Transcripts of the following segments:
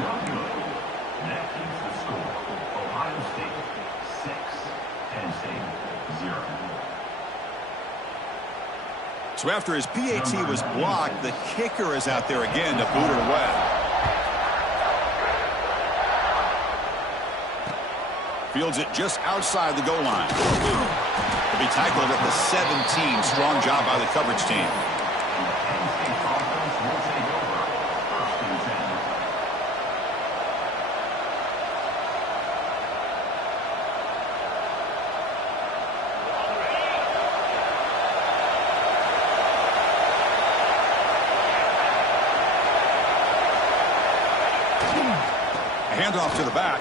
No good. That keeps the score. Ohio State 6, Penn State 0. So after his PAT was blocked, the kicker is out there again to boot it away. Fields it just outside the goal line. He'll be tackled at the 17. Strong job by the coverage team. Handoff to the back.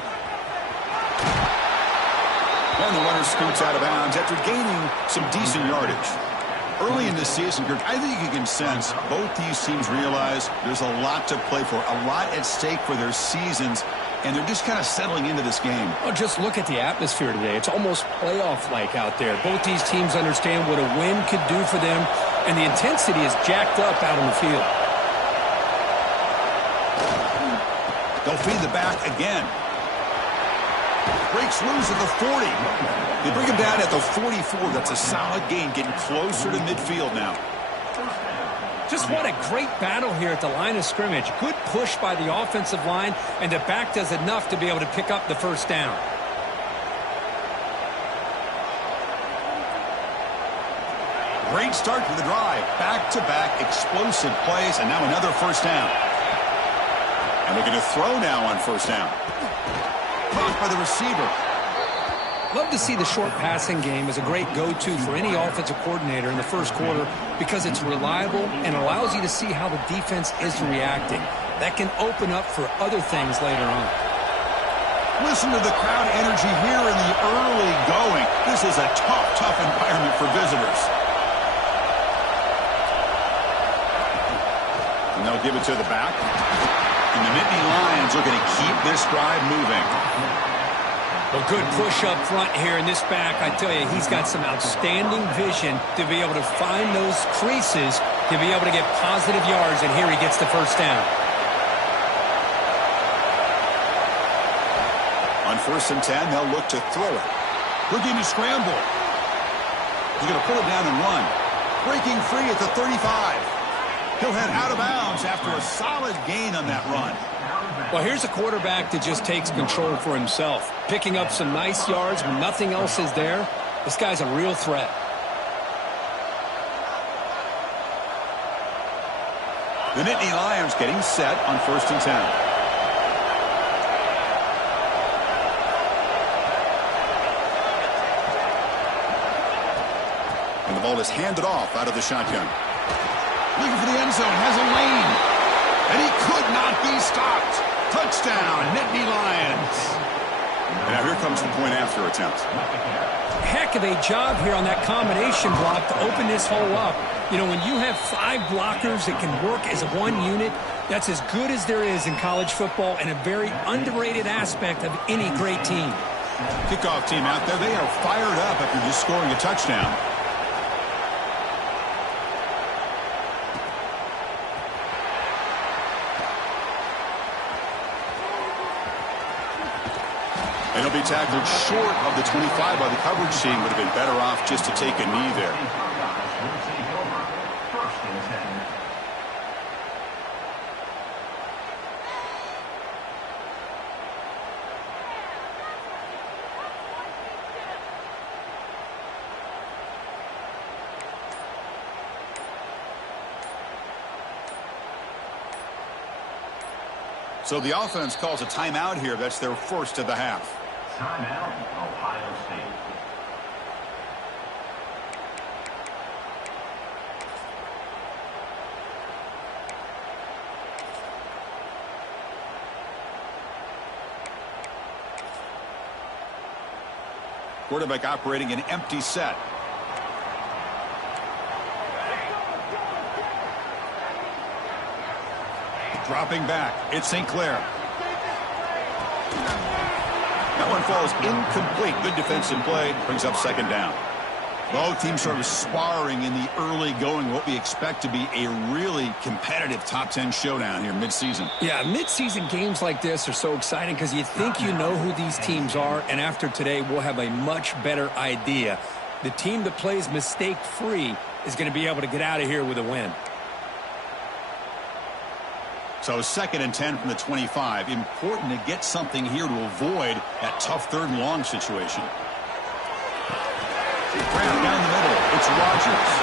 And the runner scoots out of bounds after gaining some decent yardage. Early in this season, Kirk, I think you can sense both these teams realize there's a lot to play for, a lot at stake for their seasons, and they're just kind of settling into this game. Well, just look at the atmosphere today. It's almost playoff-like out there. Both these teams understand what a win could do for them, and the intensity is jacked up out on the field. They'll feed the back again. Breaks loose at the 40. They bring him down at the 44. That's a solid gain, getting closer to midfield now. Just what a great battle here at the line of scrimmage. Good push by the offensive line, and the back does enough to be able to pick up the first down. Great start to the drive. Back-to-back explosive plays, and now another first down. And looking to throw now on first down. Caught by the receiver. Love to see the short passing game as a great go-to for any offensive coordinator in the first quarter because it's reliable and allows you to see how the defense is reacting. That can open up for other things later on. Listen to the crowd energy here in the early going. This is a tough environment for visitors. And they'll give it to the back. And the Nittany Lions are going to keep this drive moving. A good push up front here in this back. I tell you, he's got some outstanding vision to be able to find those creases, to be able to get positive yards, and here he gets the first down. On 1st and 10, they'll look to throw it. Looking to scramble. He's going to pull it down and run. Breaking free at the 35. He'll head out of bounds after a solid gain on that run. Well, here's a quarterback that just takes control for himself. Picking up some nice yards when nothing else is there. This guy's a real threat. The Nittany Lions getting set on 1st and 10. And the ball is handed off out of the shotgun. Looking for the end zone, has a lane. And he could not be stopped. Touchdown, Nittany Lions. And now here comes the point after attempt. Heck of a job here on that combination block to open this hole up. You know, when you have 5 blockers that can work as one unit, that's as good as there is in college football and a very underrated aspect of any great team. Kickoff team out there, they are fired up after just scoring a touchdown. And he'll be tackled short of the 25 by the coverage team. Would have been better off just to take a knee there. So the offense calls a timeout here. That's their first of the half. Timeout, Ohio State. Quarterback operating an empty set. Dropping back. It's St. Clair. That one falls incomplete. Good defensive play. Brings up second down. Both teams sort of sparring in the early going, what we expect to be a really competitive top 10 showdown here mid-season. Yeah, mid-season games like this are so exciting because you think you know who these teams are, and after today we'll have a much better idea. The team that plays mistake-free is going to be able to get out of here with a win. So 2nd and 10 from the 25. Important to get something here to avoid that tough 3rd and long situation. Brown down the middle. It's Rodgers.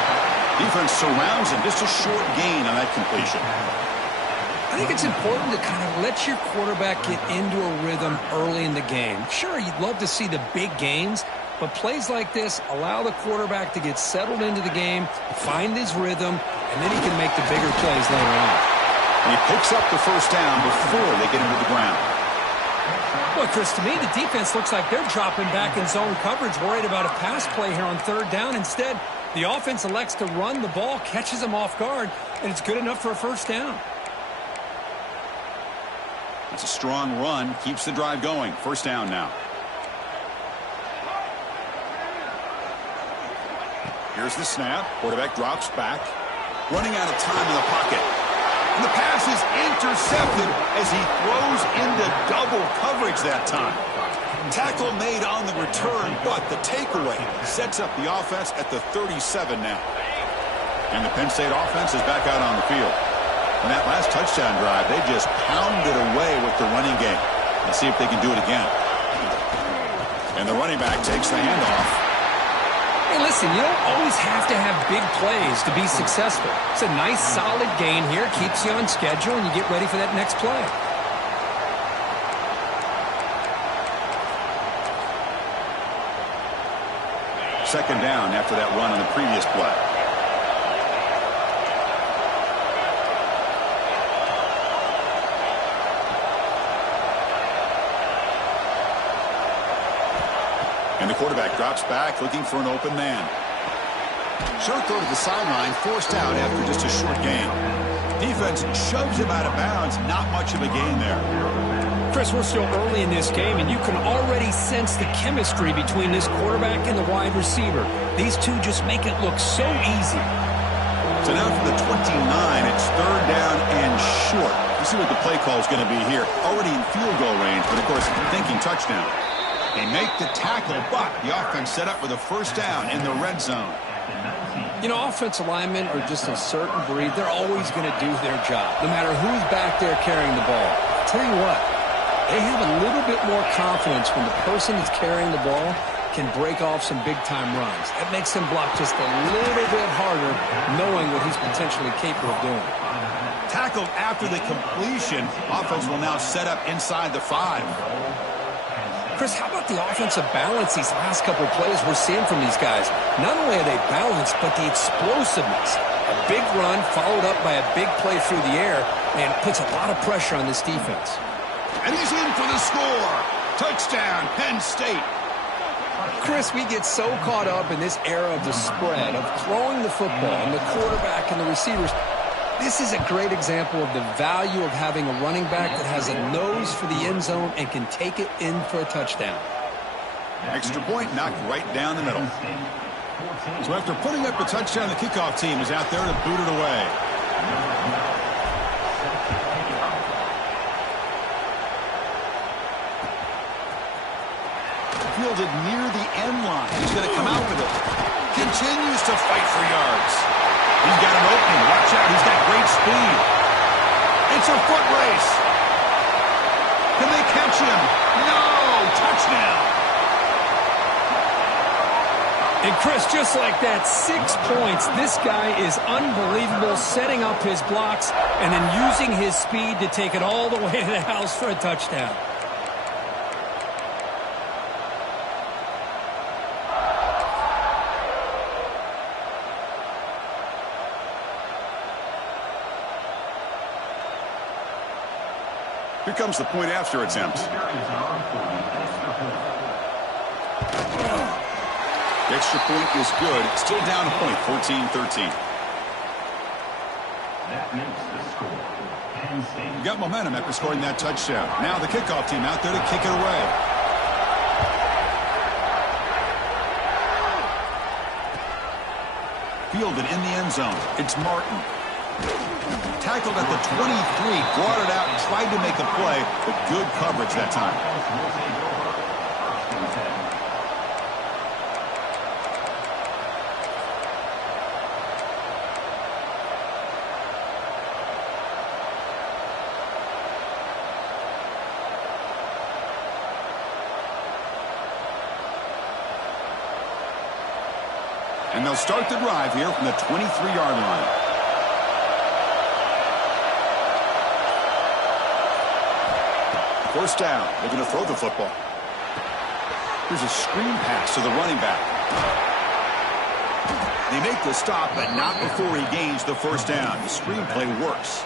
Defense surrounds him. Just a short gain on that completion. I think it's important to kind of let your quarterback get into a rhythm early in the game. Sure, you'd love to see the big gains, but plays like this allow the quarterback to get settled into the game, find his rhythm, and then he can make the bigger plays later on. And he picks up the 1st down before they get him to the ground. Well, Chris, to me, the defense looks like they're dropping back in zone coverage, worried about a pass play here on 3rd down. Instead, the offense elects to run the ball, catches them off guard, and it's good enough for a 1st down. It's a strong run, keeps the drive going. 1st down now. Here's the snap. Quarterback drops back. Running out of time in the pocket. And the pass is intercepted as he throws into double coverage that time. Tackle made on the return, but the takeaway sets up the offense at the 37 now. And the Penn State offense is back out on the field. On that last touchdown drive, they just pounded away with the running game. Let's see if they can do it again. And the running back takes the handoff. Hey, listen, you don't always have to have big plays to be successful. It's a nice, solid gain here. Keeps you on schedule, and you get ready for that next play. Second down after that run on the previous play. And the quarterback drops back, looking for an open man. Short throw to the sideline, forced out after just a short gain. Defense shoves him out of bounds. Not much of a gain there. Chris, we're still early in this game, and you can already sense the chemistry between this quarterback and the wide receiver. These two just make it look so easy. So now from the 29, it's 3rd down and short. You see what the play call is going to be here. Already in field goal range, but of course thinking touchdown. They make the tackle, but the offense set up with a 1st down in the red zone. You know, offensive linemen are just a certain breed. They're always going to do their job, no matter who's back there carrying the ball. I'll tell you what, they have a little bit more confidence when the person that's carrying the ball can break off some big-time runs. That makes them block just a little bit harder, knowing what he's potentially capable of doing. Tackled after the completion. Offense will now set up inside the 5. Chris, how about the offensive balance these last couple of plays we're seeing from these guys? Not only are they balanced, but the explosiveness. A big run followed up by a big play through the air, and it puts a lot of pressure on this defense. And he's in for the score. Touchdown, Penn State. Chris, we get so caught up in this era of the spread, of throwing the football, and the quarterback and the receivers. This is a great example of the value of having a running back that has a nose for the end zone and can take it in for a touchdown. Extra point knocked right down the middle. So after putting up a touchdown, the kickoff team is out there to boot it away. Fielded near the end line. He's going to come out with it. Continues to fight for yards. He's got an opening. Watch out. He's got great speed. It's a foot race. Can they catch him? No. Touchdown. And Chris, just like that, 6 points. This guy is unbelievable, setting up his blocks and then using his speed to take it all the way to the house for a touchdown. Here comes the point after attempt. The extra point is good. It's still down a point, 14-13. That makes the score. Penn State. You got momentum after scoring that touchdown. Now the kickoff team out there to kick it away. fielded in the end zone. It's Martin. Tackled at the 23, brought it out, tried to make a play, but good coverage that time. And they'll start the drive here from the 23-yard line. First down. They're going to throw the football. Here's a screen pass to the running back. They make the stop, but not before he gains the first down. The screen play works.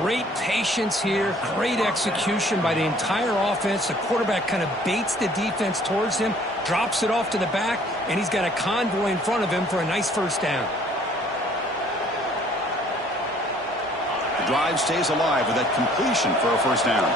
Great patience here. Great execution by the entire offense. The quarterback kind of baits the defense towards him, drops it off to the back, and he's got a convoy in front of him for a nice first down. The drive stays alive with that completion for a first down.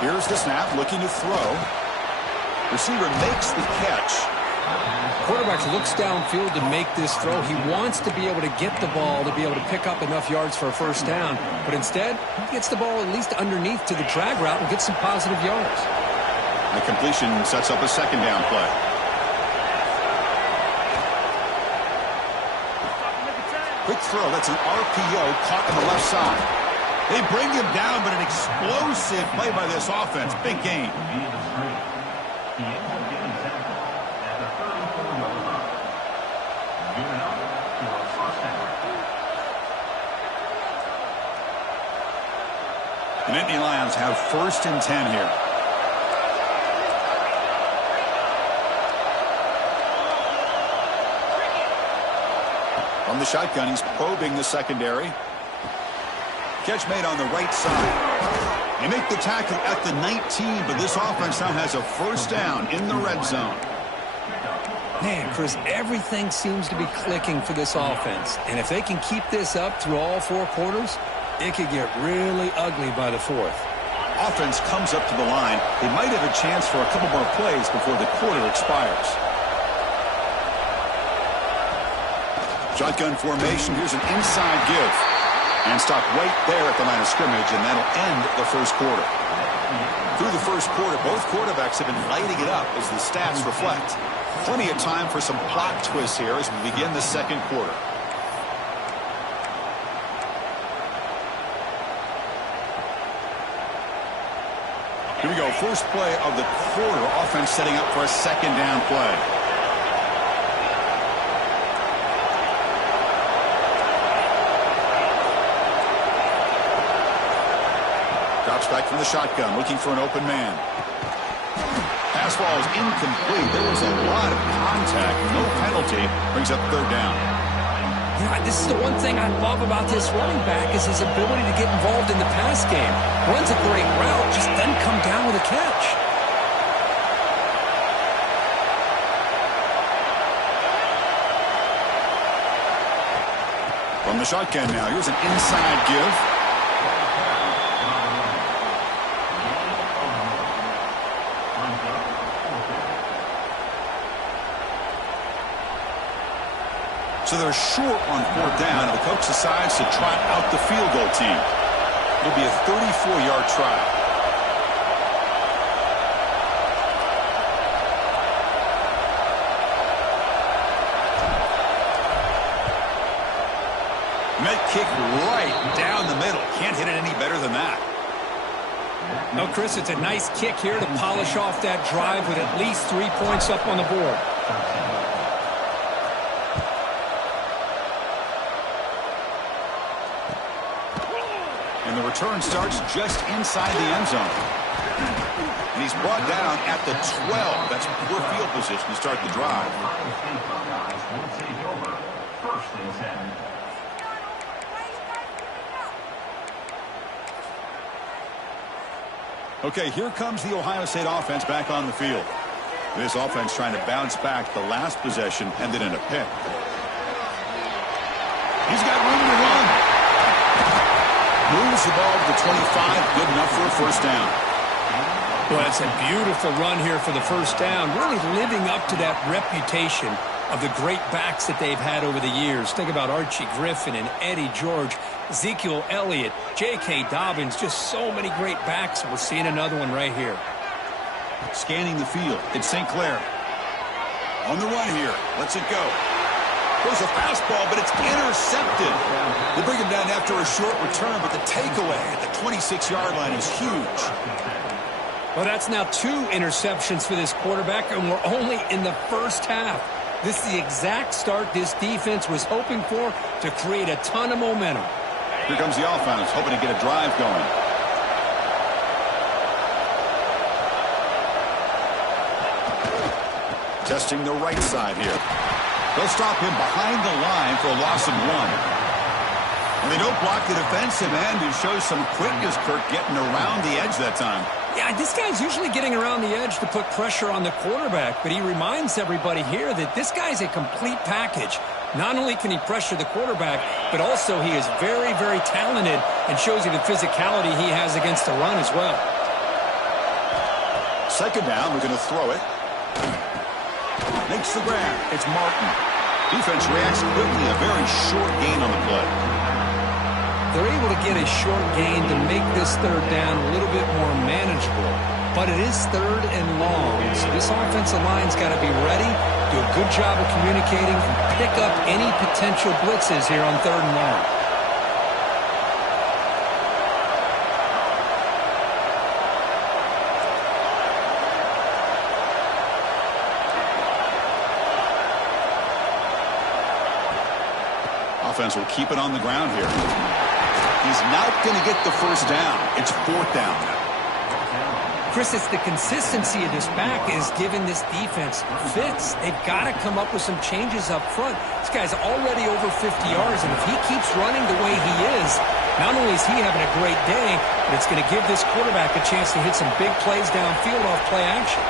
Here's the snap, looking to throw. Receiver makes the catch. Quarterback looks downfield to make this throw. He wants to be able to get the ball to be able to pick up enough yards for a first down. But instead, he gets the ball at least underneath to the drag route and gets some positive yards. The completion sets up a second down play. Quick throw. That's an RPO caught on the left side. They bring him down, but an explosive play by this offense. Big gain. The Nittany Lions have 1st and 10 here. From the shotgun, he's probing the secondary. Catch made on the right side. They make the tackle at the 19, but this offense now has a first down in the red zone. Man, Chris, everything seems to be clicking for this offense. And if they can keep this up through all 4 quarters, it could get really ugly by the 4th. Offense comes up to the line. They might have a chance for a couple more plays before the quarter expires. Shotgun formation. Here's an inside give. And stop right there at the line of scrimmage, and that'll end the first quarter. Through the first quarter, both quarterbacks have been lighting it up as the stats reflect. Plenty of time for some plot twists here as we begin the second quarter. Here we go. First play of the quarter. Offense setting up for a second down play. Drops back from the shotgun, looking for an open man. Pass ball is incomplete. There was a lot of contact. No penalty. Brings up 3rd down. Yeah, this is the one thing I love about this running back is his ability to get involved in the pass game. Runs a great route, just doesn't come down with a catch. From the shotgun now, here's an inside give. So they're short on 4th down, and the coach decides to trot out the field goal team. It'll be a 34-yard try. Met kick right down the middle. Can't hit it any better than that. No, Chris, it's a nice kick here to polish off that drive with at least 3 points up on the board. And the return starts just inside the end zone. And he's brought down at the 12. That's poor field position to start the drive. Okay, here comes the Ohio State offense back on the field. This offense trying to bounce back. The last possession ended in a pick. He's got room to run. Moves the ball to the 25. Good enough for a first down. Well, that's a beautiful run here for the first down. Really living up to that reputation of the great backs that they've had over the years. Think about Archie Griffin and Eddie George, Ezekiel Elliott, J.K. Dobbins, just so many great backs. We're seeing another one right here. Scanning the field. It's St. Clair. On the run here. Lets it go. There's a fastball, but it's intercepted. They bring him down after a short return, but the takeaway at the 26-yard line is huge. Well, that's now 2 interceptions for this quarterback, and we're only in the first half. This is the exact start this defense was hoping for to create a ton of momentum. Here comes the offense, hoping to get a drive going. Testing the right side here. They'll stop him behind the line for a loss of 1. And they don't block the defensive end, who shows some quickness, Kirk, getting around the edge that time. Yeah, this guy's usually getting around the edge to put pressure on the quarterback, but he reminds everybody here that this guy's a complete package. Not only can he pressure the quarterback, but also he is very, very talented and shows you the physicality he has against the run as well. Second down, we're going to throw it. Makes the grab. It's Martin. Defense reacts quickly. A very short gain on the play. They're able to get a short gain to make this third down a little bit more manageable. But it is third and long, so this offensive line's got to be ready, do a good job of communicating, and pick up any potential blitzes here on third and long. Offense will keep it on the ground here. He's not going to get the first down. It's fourth down. Chris, it's the consistency of this back is giving this defense fits. They've got to come up with some changes up front. This guy's already over 50 yards, and if he keeps running the way he is, not only is he having a great day, but it's going to give this quarterback a chance to hit some big plays downfield off play action.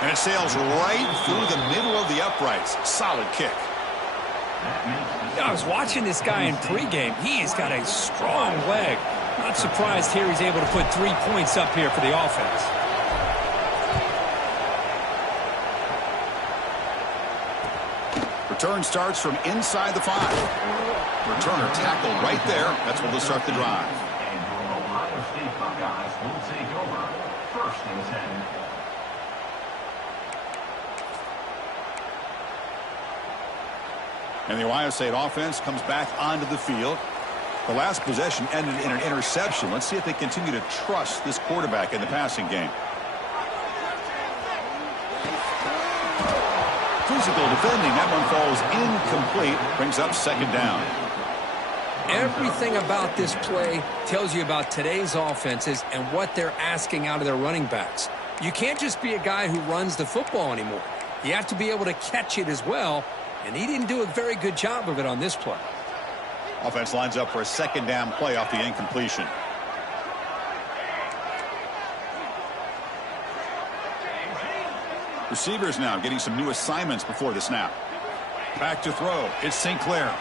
And it sails right through the middle of the uprights. Solid kick. I was watching this guy in pregame. He's got a strong leg. Not surprised here he's able to put 3 points up here for the offense. Return starts from inside the 5. Returner tackled right there. That's where they'll start the drive. And your Ohio State Buckeyes will take over first and 10. And the Ohio State offense comes back onto the field. The last possession ended in an interception. Let's see if they continue to trust this quarterback in the passing game. Physical defending. That one falls incomplete. Brings up second down. Everything about this play tells you about today's offenses and what they're asking out of their running backs. You can't just be a guy who runs the football anymore. You have to be able to catch it as well. And he didn't do a very good job of it on this play. Offense lines up for a second down play off the incompletion. Receivers now getting some new assignments before the snap. Back to throw. It's St. Clair.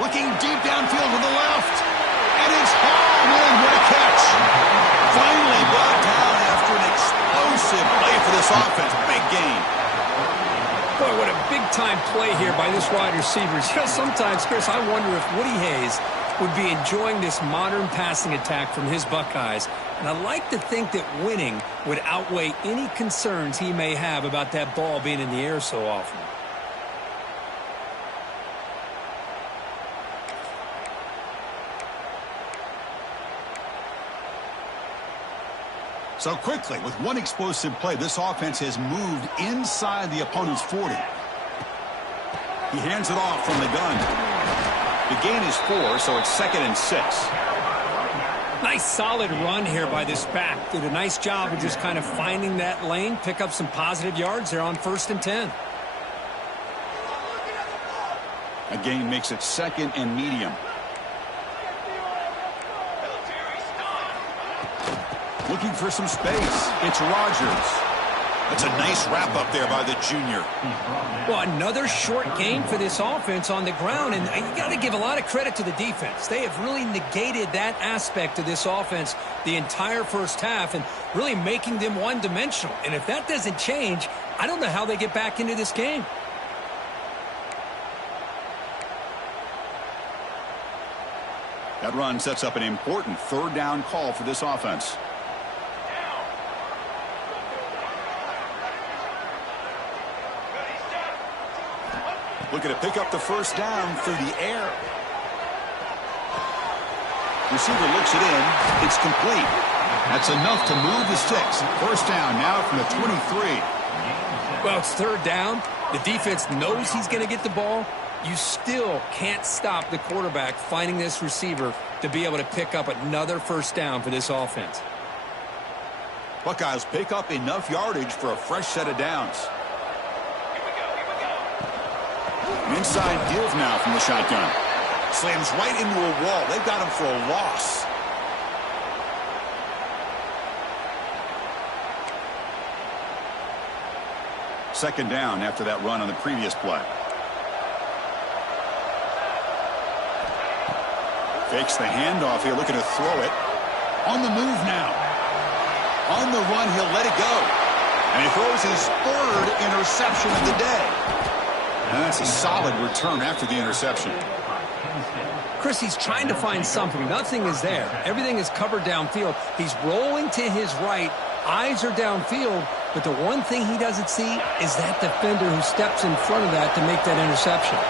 Looking deep downfield to the left. And it's hauled in. What a catch. Finally brought down after an explosive play for this offense. Big gain. Boy, what a big-time play here by this wide receiver. You know, sometimes, Chris, I wonder if Woody Hayes would be enjoying this modern passing attack from his Buckeyes. And I like to think that winning would outweigh any concerns he may have about that ball being in the air so often. So quickly, with one explosive play, this offense has moved inside the opponent's 40. He hands it off from the gun. The gain is 4, so it's 2nd and 6. Nice solid run here by this back. Did a nice job of just kind of finding that lane, pick up some positive yards there on 1st and 10. A gain makes it 2nd and medium. Looking for some space. It's Rodgers. That's a nice wrap up there by the junior. Well, another short game for this offense on the ground, and you got to give a lot of credit to the defense. They have really negated that aspect of this offense the entire first half and really making them one-dimensional. And if that doesn't change, I don't know how they get back into this game. That run sets up an important third down call for this offense. Looking to pick up the first down through the air. Receiver looks it in. It's complete. That's enough to move the sticks. First down now from the 23. Well, it's third down. The defense knows he's going to get the ball. You still can't stop the quarterback finding this receiver to be able to pick up another first down for this offense. Buckeyes pick up enough yardage for a fresh set of downs. An inside give now from the shotgun. Slams right into a wall. They've got him for a loss. Second down after that run on the previous play. Fakes the handoff here, looking to throw it. On the move now. On the run, he'll let it go. And he throws his third interception of the day. And that's a solid return after the interception. Chris, he's trying to find something. Nothing is there. Everything is covered downfield. He's rolling to his right. Eyes are downfield. But the one thing he doesn't see is that defender who steps in front of that to make that interception.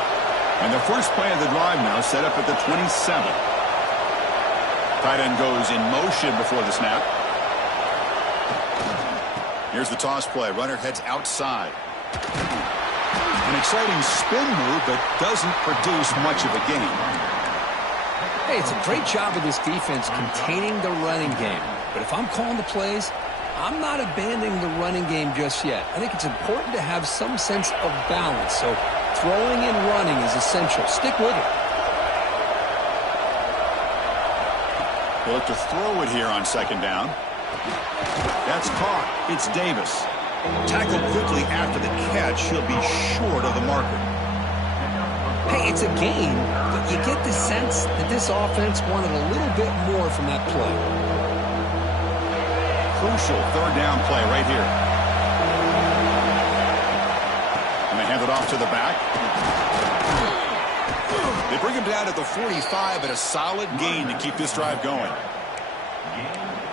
And the first play of the drive now set up at the 27. Tight end goes in motion before the snap. Here's the toss play. Runner heads outside. An exciting spin move, but doesn't produce much of a gain. Hey, it's a great job of this defense containing the running game. But if I'm calling the plays, I'm not abandoning the running game just yet. I think it's important to have some sense of balance. So throwing and running is essential. Stick with it. They'll look to throw it here on second down. That's caught. It's Davis. Tackled quickly after the catch. He'll be short of the marker. Hey, it's a game, but you get the sense that this offense wanted a little bit more from that play. Crucial third down play right here. And they hand it off to the back. They bring him down at the 45, but a solid gain to keep this drive going.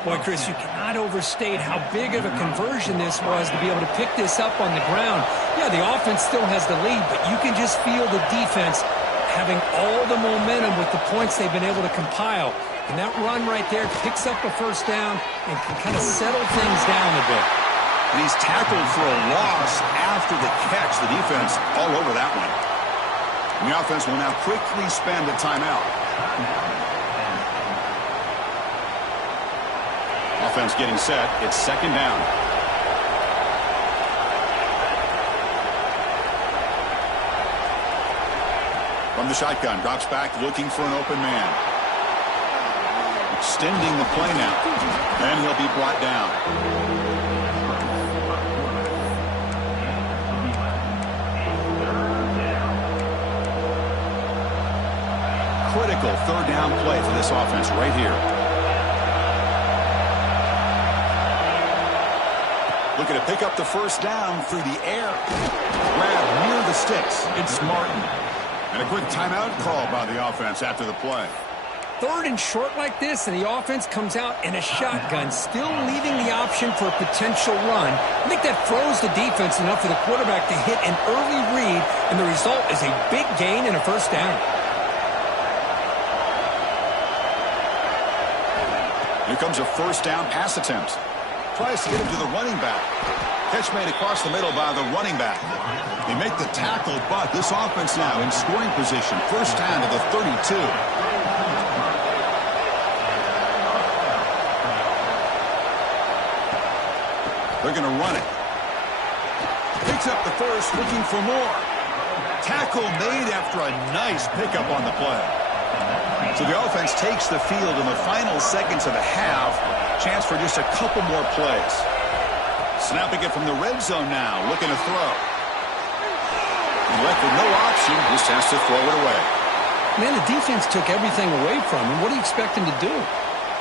Boy, Chris, you cannot overstate how big of a conversion this was to be able to pick this up on the ground. Yeah, the offense still has the lead, but you can just feel the defense having all the momentum with the points they've been able to compile. And that run right there picks up a first down and can kind of settle things down a bit. And he's tackled for a loss after the catch. The defense all over that one. And the offense will now quickly spend a timeout. Offense getting set. It's second down. From the shotgun, drops back, looking for an open man. Extending the play now. And he'll be brought down. Critical third down play for this offense right here. Looking to pick up the first down through the air. Grab near the sticks. It's Martin. And a quick timeout call by the offense after the play. Third and short like this, and the offense comes out in a shotgun, still leaving the option for a potential run. I think that froze the defense enough for the quarterback to hit an early read, and the result is a big gain and a first down. Here comes a first down pass attempt. Tries to get him to the running back. Catch made across the middle by the running back. They make the tackle, but this offense now in scoring position. First down to the 32. They're going to run it. Picks up the first, looking for more. Tackle made after a nice pickup on the play. So the offense takes the field in the final seconds of the half. Chance for just a couple more plays. Snapping it from the red zone now, looking to throw. He left with no option, just has to throw it away. Man, the defense took everything away from him. What do you expect him to do?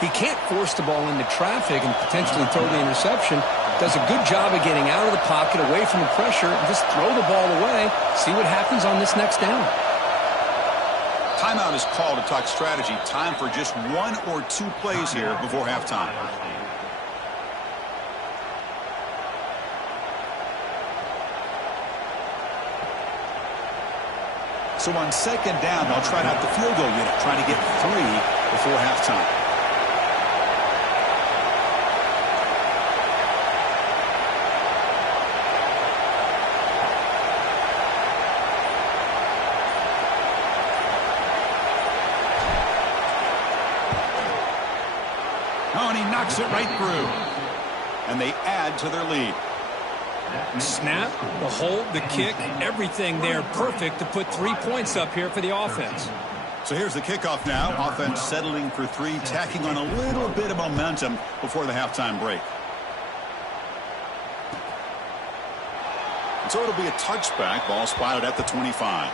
He can't force the ball into traffic and potentially throw the interception. Does a good job of getting out of the pocket, away from the pressure, and just throw the ball away. See what happens on this next down. Timeout is called to talk strategy. Time for just 1 or 2 plays here before halftime. So on second down, they'll try out the field goal unit, trying to get 3 before halftime. Oh, and he knocks it right through. And they add to their lead. Snap, the hold, the kick, everything there perfect to put 3 points up here for the offense. So here's the kickoff now. Offense settling for 3, tacking on a little bit of momentum before the halftime break. And so it'll be a touchback. Ball spotted at the 25.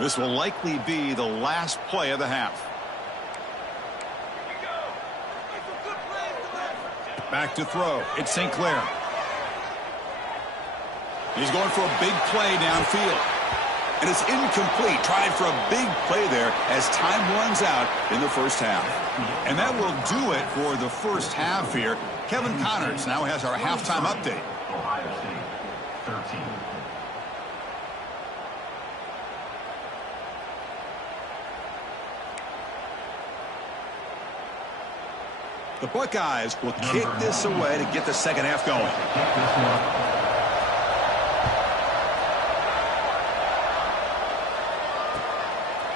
This will likely be the last play of the half. Back to throw. It's St. Clair. He's going for a big play downfield. And it's incomplete. Tried for a big play there as time runs out in the first half. And that will do it for the first half here. Kevin Connors now has our halftime update. Ohio State, 13. The Buckeyes will kick this away to get the second half going.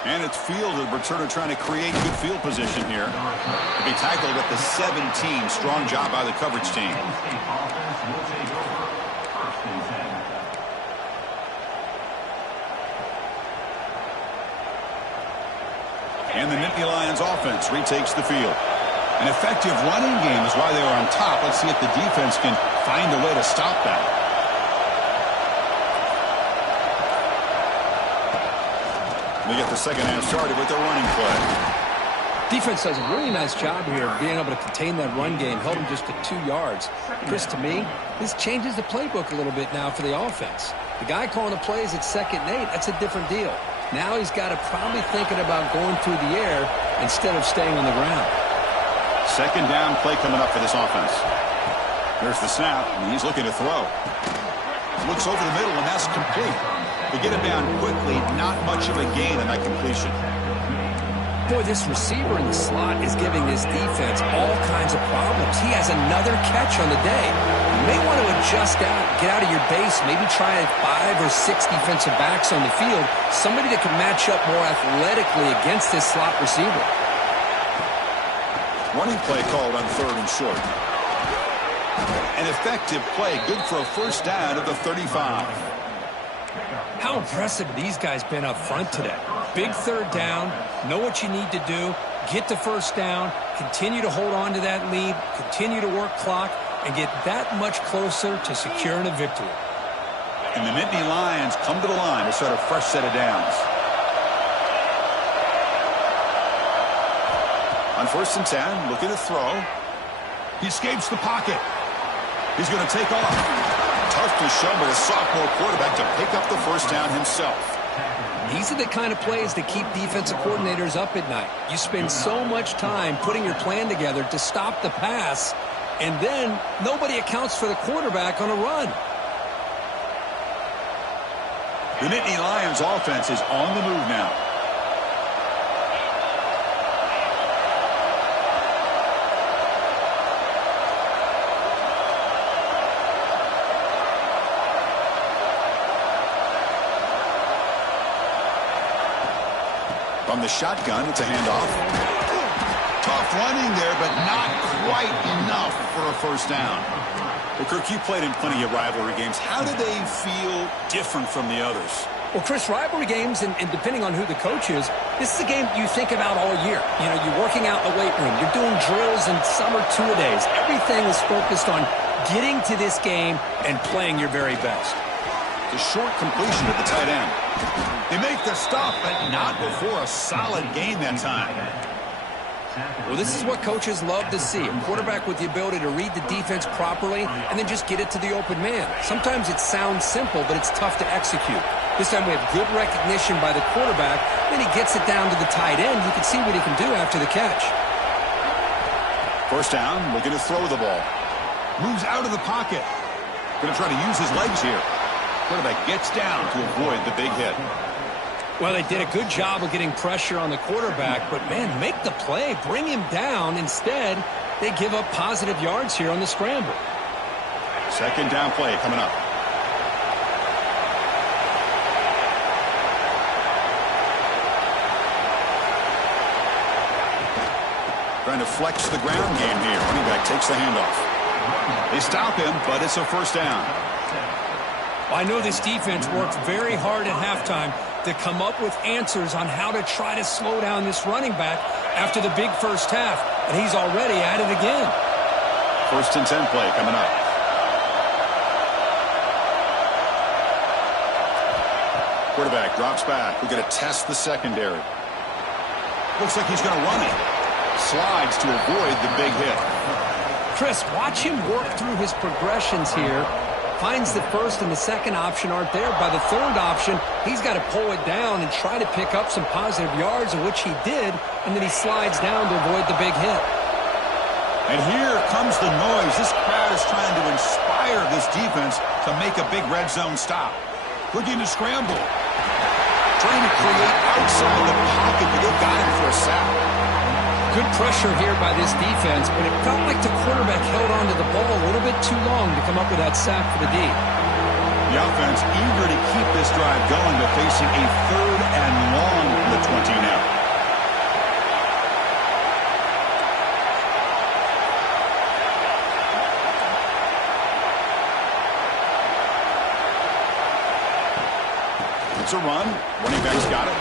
And it's fielded. Returner trying to create good field position here. To be tackled at the 17. Strong job by the coverage team. And the Nittany Lions offense retakes the field. An effective running game is why they were on top. Let's see if the defense can find a way to stop that. They get the second half started with their running play. Defense does a really nice job here of being able to contain that run game. Held him just to 2 yards. Chris, to me, this changes the playbook a little bit now for the offense. The guy calling the plays at 2nd and 8, that's a different deal. Now he's got to probably thinking about going through the air instead of staying on the ground. Second down play coming up for this offense. There's the snap, and he's looking to throw. Looks over the middle, and that's complete. To get it down quickly, not much of a gain on that completion. Boy, this receiver in the slot is giving this defense all kinds of problems. He has another catch on the day. You may want to adjust out, get out of your base, maybe try 5 or 6 defensive backs on the field, somebody that can match up more athletically against this slot receiver. Running play called on 3rd and short. An effective play, good for a first down at the 35. How impressive have these guys been up front today? Big 3rd down, know what you need to do, get the first down, continue to hold on to that lead, continue to work clock, and get that much closer to securing a victory. And the Nittany Lions come to the line to start a fresh set of downs. On 1st and 10, looking to throw. He escapes the pocket. He's going to take off. Tough to show, but a sophomore quarterback to pick up the first down himself. These are the kind of plays that keep defensive coordinators up at night. You spend so much time putting your plan together to stop the pass, and then nobody accounts for the quarterback on a run. The Nittany Lions offense is on the move now. From the shotgun, it's a handoff. Tough running there, but not quite enough for a first down. Well, Kirk, you played in plenty of rivalry games. How do they feel different from the others? Well, Chris, rivalry games, and depending on who the coach is, this is a game you think about all year. You know, you're working out in the weight room. You're doing drills and summer two-a-days. Everything is focused on getting to this game and playing your very best. The short completion at the tight end. They make the stop, but not before a solid gain that time. Well, this is what coaches love to see. A quarterback with the ability to read the defense properly and then just get it to the open man. Sometimes it sounds simple, but it's tough to execute. This time we have good recognition by the quarterback. Then he gets it down to the tight end. You can see what he can do after the catch. First down, looking to throw the ball. Moves out of the pocket. Going to try to use his legs here. Quarterback gets down to avoid the big hit. Well, they did a good job of getting pressure on the quarterback, but, man, make the play. Bring him down. Instead, they give up positive yards here on the scramble. Second down play coming up. Trying to flex the ground game here. Running back takes the handoff. They stop him, but it's a first down. Well, I know this defense worked very hard at halftime to come up with answers on how to try to slow down this running back after the big first half, and he's already at it again. First and 10 play coming up. Quarterback drops back. We're going to test the secondary. Looks like he's going to run it. Slides to avoid the big hit. Chris, watch him work through his progressions here. Finds the first and the second option aren't there. By the third option, he's got to pull it down and try to pick up some positive yards, which he did, and then he slides down to avoid the big hit. And here comes the noise. This crowd is trying to inspire this defense to make a big red zone stop. Looking to scramble. Trying to create outside the pocket, but they've got him for a sack. Good pressure here by this defense, but it felt like the quarterback held onto the ball a little bit too long to come up with that sack for the D. The offense eager to keep this drive going, but facing a third and long from the 20 now. It's a run. Running back's got it.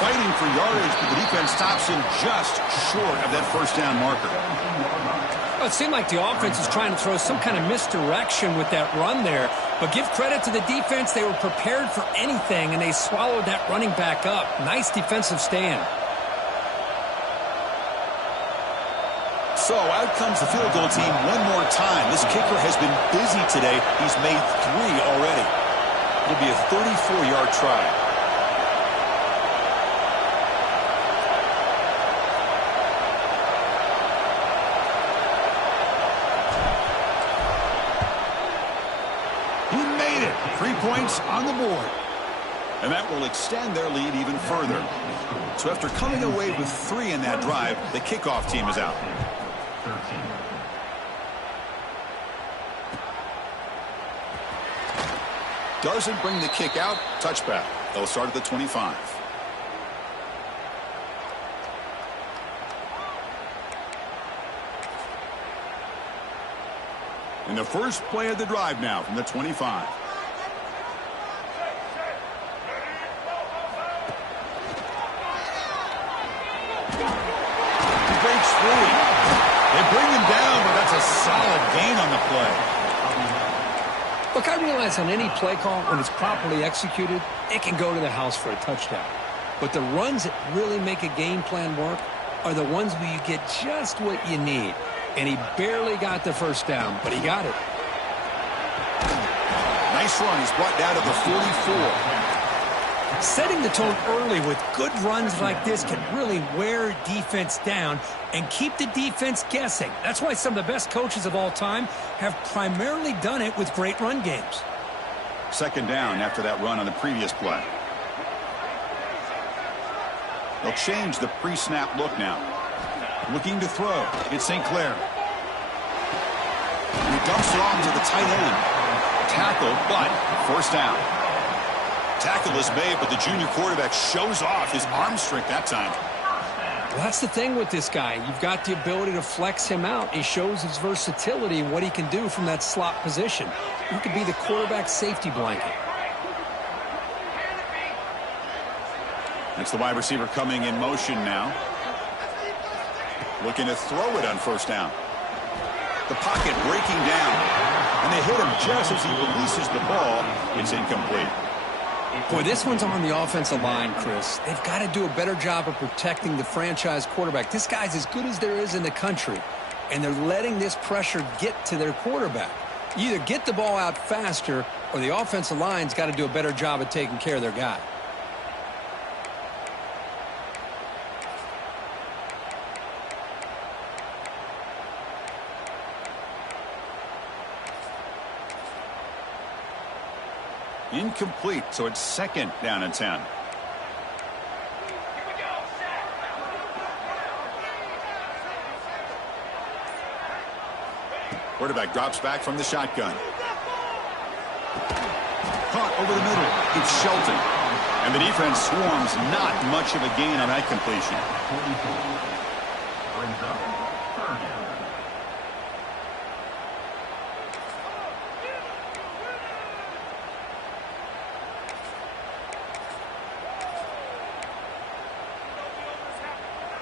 Fighting for yardage, but the defense stops him just short of that first down marker. Well, it seemed like the offense was trying to throw some kind of misdirection with that run there. But give credit to the defense. They were prepared for anything, and they swallowed that running back up. Nice defensive stand. So out comes the field goal team one more time. This kicker has been busy today. He's made 3 already. It'll be a 34-yard try. He made it. 3 points on the board. And that will extend their lead even further. So after coming away with 3 in that drive, the kickoff team is out. 13. Doesn't bring the kick out. Touchback. They'll start at the 25. In the first play of the drive now from the 25. He breaks free. They bring him down, but that's a solid gain on the play. Look, I realize on any play call, when it's properly executed, it can go to the house for a touchdown. But the runs that really make a game plan work are the ones where you get just what you need. And he barely got the first down, but he got it. Nice run. He's brought down to the 44. Setting the tone early with good runs like this can really wear defense down and keep the defense guessing. That's why some of the best coaches of all time have primarily done it with great run games. Second down after that run on the previous play. They'll change the pre-snap look now. Looking to throw. It's St. Clair. And he dumps it off to the tight end. Tackle, but first down. Tackle is made, but the junior quarterback shows off his arm strength that time. Well, that's the thing with this guy. You've got the ability to flex him out. He shows his versatility and what he can do from that slot position. He could be the quarterback safety blanket. That's the wide receiver coming in motion now. Looking to throw it on first down. The pocket breaking down. And they hit him just as he releases the ball. It's incomplete. Boy, this one's on the offensive line, Chris. They've got to do a better job of protecting the franchise quarterback. This guy's as good as there is in the country, and they're letting this pressure get to their quarterback. You either get the ball out faster, or the offensive line's got to do a better job of taking care of their guy. Incomplete, so it's second down and 10. Quarterback drops back from the shotgun. Caught over the middle. It's Shelton. And the defense swarms. Not much of a gain on that completion. Brings up third down.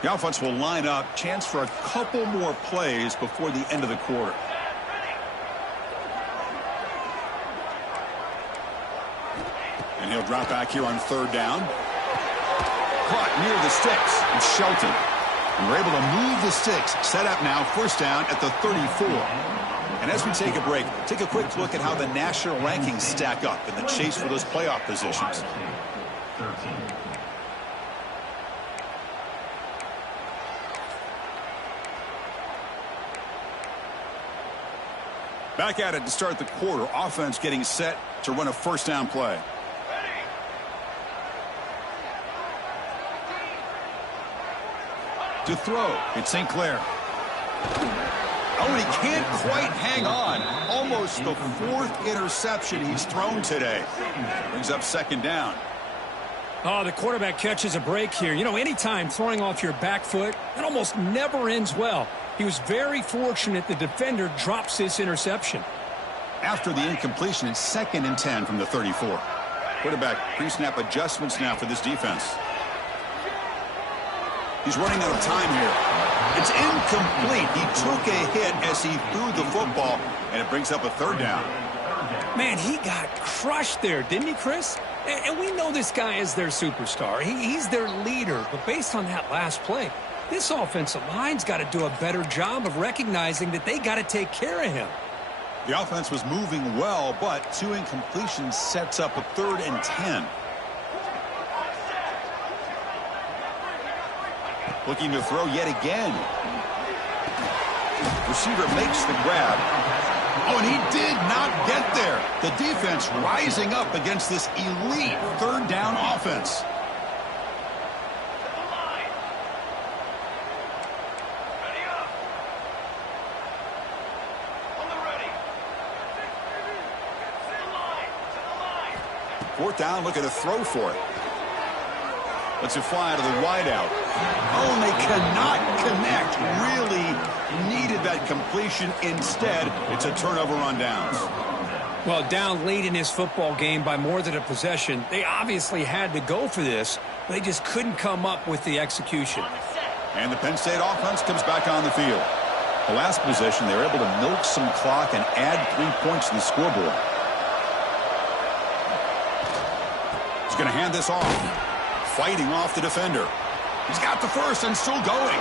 The offense will line up. Chance for a couple more plays before the end of the quarter. And he'll drop back here on third down. Caught near the sticks. It's Shelton. And we're able to move the sticks. Set up now, first down at the 34. And as we take a break, take a quick look at how the national rankings stack up in the chase for those playoff positions. 13. Back at it to start the quarter. Offense getting set to run a first down play. To throw, it's St. Clair. Oh, and he can't quite hang on. Almost the fourth interception he's thrown today. Brings up second down. Oh, the quarterback catches a break here. You know, anytime throwing off your back foot, it almost never ends well. He was very fortunate the defender drops this interception. After the incompletion, it's second and 10 from the 34. Quarterback pre-snap adjustments now for this defense. He's running out of time here. It's incomplete. He took a hit as he threw the football, and it brings up a third down. Man, he got crushed there, didn't he, Chris? And we know this guy is their superstar. He's their leader. But based on that last play, this offensive line's got to do a better job of recognizing that they got to take care of him. The offense was moving well, but two incompletions sets up a third and 10. Looking to throw yet again. Receiver makes the grab. Oh, and he did not get there. The defense rising up against this elite third down offense. Fourth down, looking to throw for it. Lets it fly out of the wideout. Oh, and they cannot connect. Really needed that completion. Instead, it's a turnover on downs. Well, down late in this football game by more than a possession, they obviously had to go for this. But they just couldn't come up with the execution. And the Penn State offense comes back on the field. The last possession, they were able to milk some clock and add 3 points to the scoreboard. He's going to hand this off. Fighting off the defender. He's got the first and still going.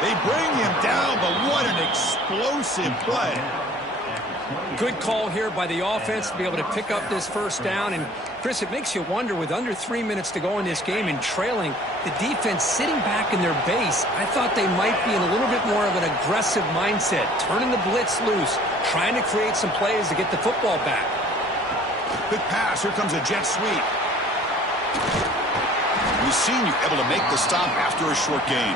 They bring him down, but what an explosive play. Good call here by the offense to be able to pick up this first down. And, Chris, it makes you wonder, with under 3 minutes to go in this game and trailing, the defense sitting back in their base, I thought they might be in a little bit more of an aggressive mindset, turning the blitz loose, trying to create some plays to get the football back. Quick pass. Here comes a jet sweep. We've seen you able to make the stop after a short gain.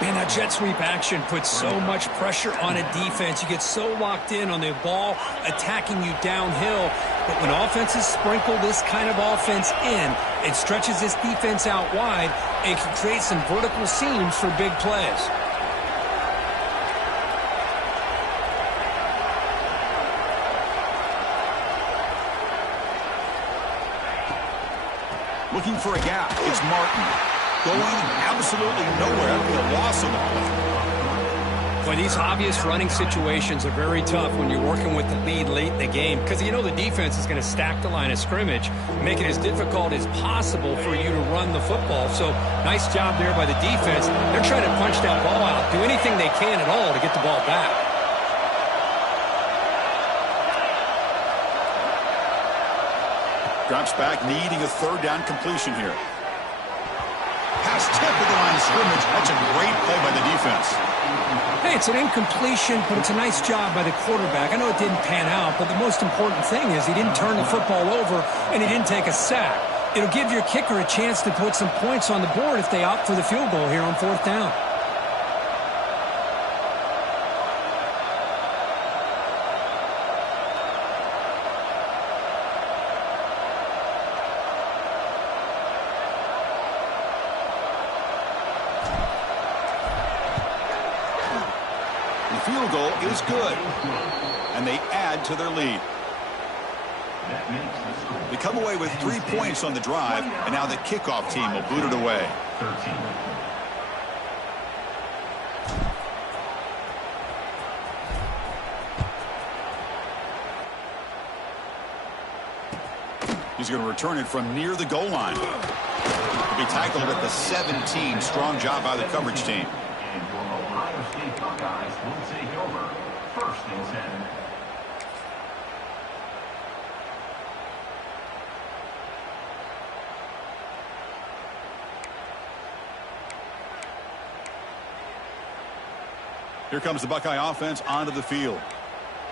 Man, that jet sweep action puts so much pressure on a defense. You get so locked in on the ball attacking you downhill. But when offenses sprinkle this kind of offense in, it stretches this defense out wide and can create some vertical seams for big plays. Looking for a gap. It's Martin. Going absolutely nowhere after the loss of the play. Boy, these obvious running situations are very tough when you're working with the lead late in the game because you know the defense is going to stack the line of scrimmage, make it as difficult as possible for you to run the football. So nice job there by the defense. They're trying to punch that ball out, do anything they can at all to get the ball back. Drops back, needing a third down completion here. Pass tip at the line of scrimmage. That's a great play by the defense. Hey, it's an incompletion, but it's a nice job by the quarterback. I know it didn't pan out, but the most important thing is he didn't turn the football over and he didn't take a sack. It'll give your kicker a chance to put some points on the board if they opt for the field goal here on 4th down. Field goal is good, and they add to their lead. They come away with 3 points on the drive, and now the kickoff team will boot it away. 13. He's going to return it from near the goal line. He'll be tackled at the 17. Strong job by the coverage team. And your Ohio State Buckeyes will take over 1st and 10. Here comes the Buckeye offense onto the field.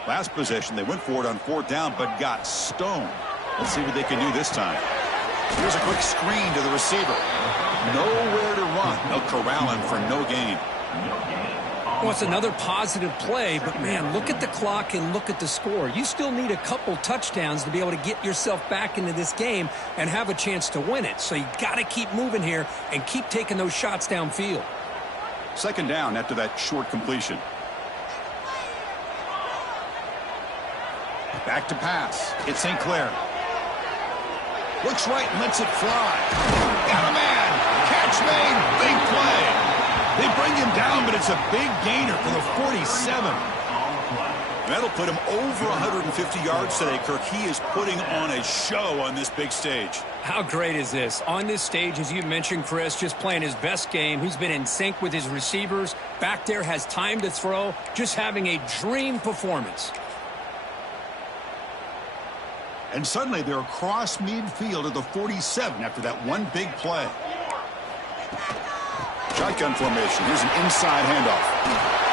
Last possession, they went for it on 4th down, but got stoned. Let's see what they can do this time. Here's a quick screen to the receiver. Nowhere to run. They'll corral him for no gain. Well, it's another positive play, but, man, look at the clock and look at the score. You still need a couple touchdowns to be able to get yourself back into this game and have a chance to win it. So you got to keep moving here and keep taking those shots downfield. 2nd down after that short completion. Back to pass. It's St. Clair. Looks right and lets it fly. Got a man. Catch made. Big play. They bring him down, but it's a big gainer for the 47. That'll put him over 150 yards today, Kirk. He is putting on a show on this big stage. How great is this? On this stage, as you mentioned, Chris, just playing his best game. He's been in sync with his receivers. Back there, has time to throw. Just having a dream performance. And suddenly they're across midfield at the 47 after that one big play. Shotgun formation. Here's an inside handoff.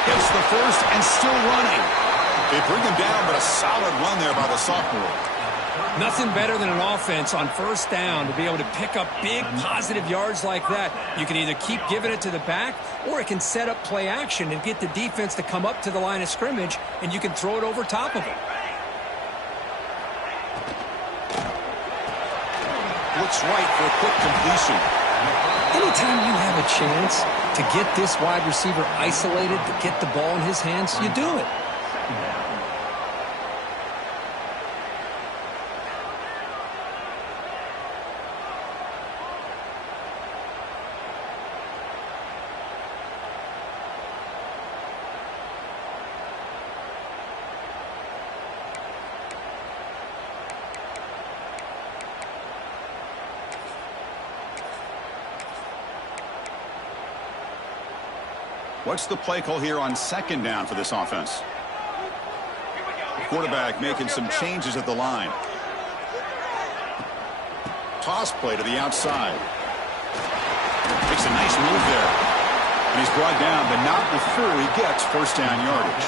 Gets the first and still running. They bring him down, but a solid run there by the sophomore. Nothing better than an offense on 1st down to be able to pick up big positive yards like that. You can either keep giving it to the back, or it can set up play action and get the defense to come up to the line of scrimmage, and you can throw it over top of it. Looks right for a quick completion. Anytime you have a chance to get this wide receiver isolated, to get the ball in his hands, you do it. What's the play call here on 2nd down for this offense? Quarterback making some changes at the line. Toss play to the outside. Makes a nice move there. And he's brought down, but not before he gets 1st down yardage.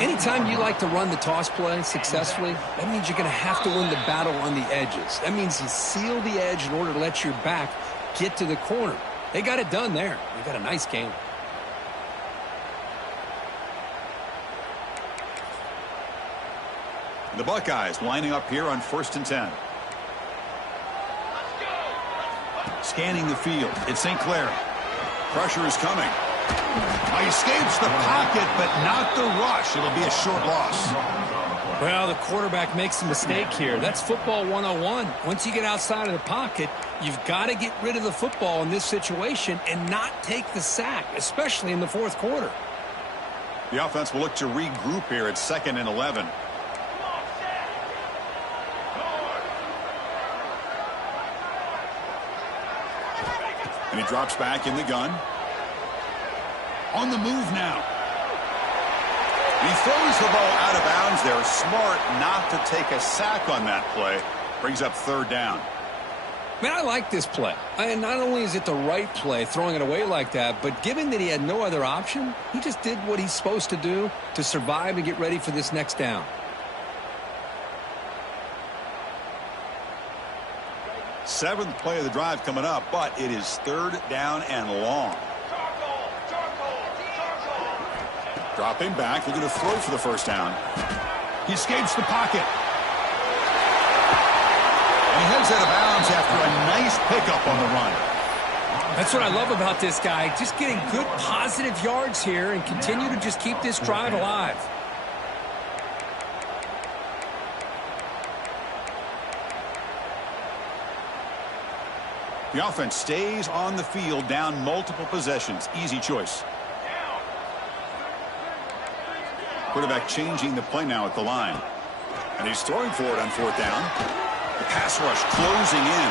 Anytime you like to run the toss play successfully, that means you're going to have to win the battle on the edges. That means you seal the edge in order to let your back get to the corner. They got it done there. They got a nice game. The Buckeyes lining up here on 1st and 10. Scanning the field. It's St. Clair. Pressure is coming. He escapes the pocket, but not the rush. It'll be a short loss. Well, the quarterback makes a mistake here. That's football 101. Once you get outside of the pocket, you've got to get rid of the football in this situation and not take the sack, especially in the fourth quarter. The offense will look to regroup here at 2nd and 11. And he drops back in the gun. On the move now. He throws the ball out of bounds there. Smart not to take a sack on that play. Brings up 3rd down. Man, I like this play. And not only is it the right play, throwing it away like that, but given that he had no other option, he just did what he's supposed to do to survive and get ready for this next down. Seventh play of the drive coming up, but it is 3rd down and long. Dropping back, looking to throw for the 1st down. He escapes the pocket. And he heads out of bounds after a nice pickup on the run. That's what I love about this guy. Just getting good positive yards here and continue to just keep this drive alive. The offense stays on the field, down multiple possessions. Easy choice. Quarterback changing the play now at the line. And he's throwing for it on 4th down. The pass rush closing in.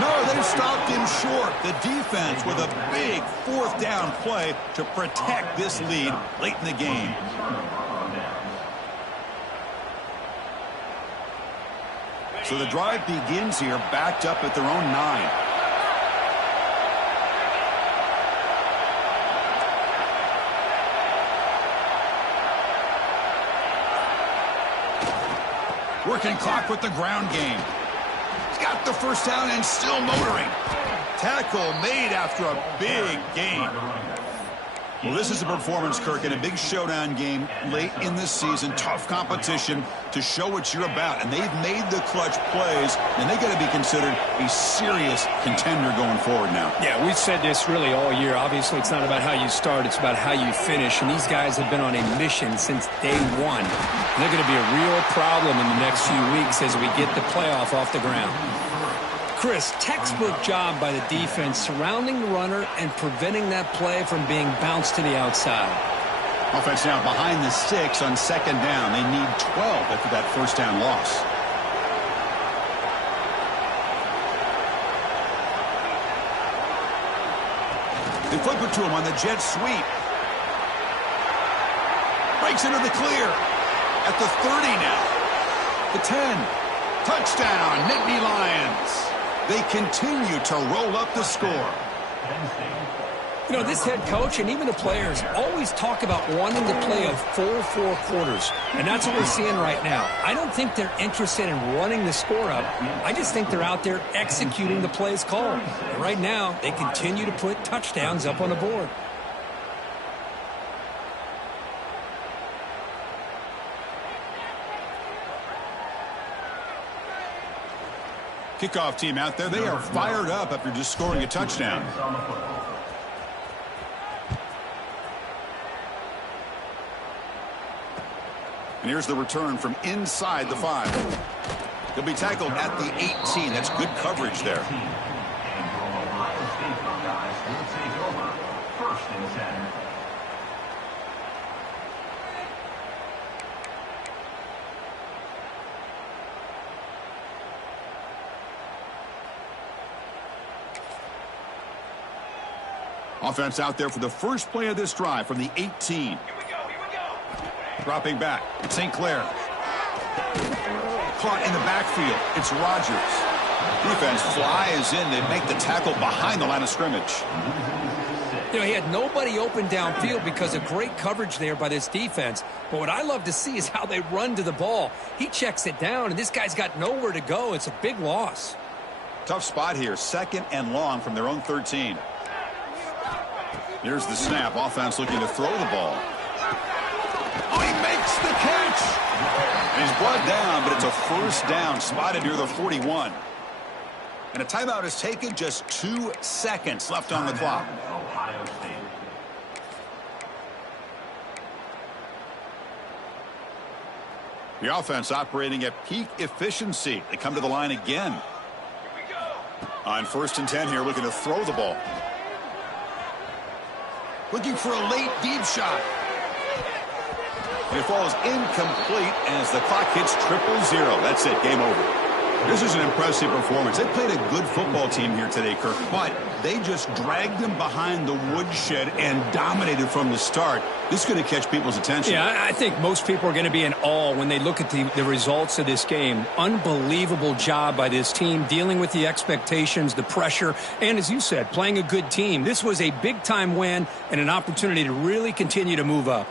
No, they stopped him short. The defense with a big 4th down play to protect this lead late in the game. So the drive begins here backed up at their own 9. Working clock with the ground game. He's got the 1st down and still motoring. Tackle made after a big gain. Well, this is a performance, Kirk, in a big showdown game late in the season. Tough competition to show what you're about. And they've made the clutch plays, and they got to be considered a serious contender going forward now. Yeah, we've said this really all year. Obviously, it's not about how you start. It's about how you finish. And these guys have been on a mission since day one. And they're going to be a real problem in the next few weeks as we get the playoff off the ground. Chris, textbook job by the defense surrounding the runner and preventing that play from being bounced to the outside. Offense now behind the 6 on 2nd down. They need 12 after that 1st down loss. They flip it to him on the jet sweep. Breaks into the clear. At the 30 now. The 10. Touchdown, Nittany Lions. They continue to roll up the score. You know, this head coach and even the players always talk about wanting to play a full 4 quarters. And that's what we're seeing right now. I don't think they're interested in running the score up. I just think they're out there executing the plays called. And right now, they continue to put touchdowns up on the board. Kickoff team out there. They are fired up after just scoring a touchdown. And here's the return from inside the 5. He'll be tackled at the 18. That's good coverage there. And your Ohio State Buckeyes will take over 1st and 10. Offense out there for the first play of this drive from the 18. Here we go. Dropping back. St. Clair. Caught in the backfield. It's Rodgers. Defense flies in. They make the tackle behind the line of scrimmage. You know, he had nobody open downfield because of great coverage there by this defense. But what I love to see is how they run to the ball. He checks it down, and this guy's got nowhere to go. It's a big loss. Tough spot here. 2nd and long from their own 13. Here's the snap. Offense looking to throw the ball. Oh, he makes the catch. And he's brought down, but it's a first down, spotted near the 41. And a timeout is taken. Just 2 seconds left on the clock. Ohio State. The offense operating at peak efficiency. They come to the line again. On 1st and 10 here, looking to throw the ball. Looking for a late deep shot. And it falls incomplete as the clock hits 000. That's it. Game over. This is an impressive performance. They played a good football team here today, Kirk, but they just dragged them behind the woodshed and dominated from the start. This is going to catch people's attention. Yeah, I think most people are going to be in awe when they look at the results of this game. Unbelievable job by this team, dealing with the expectations, the pressure, and as you said, playing a good team. This was a big-time win and an opportunity to really continue to move up.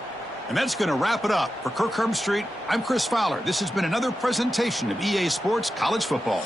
And that's going to wrap it up. For Kirk Herbstreit, I'm Chris Fowler. This has been another presentation of EA Sports College Football.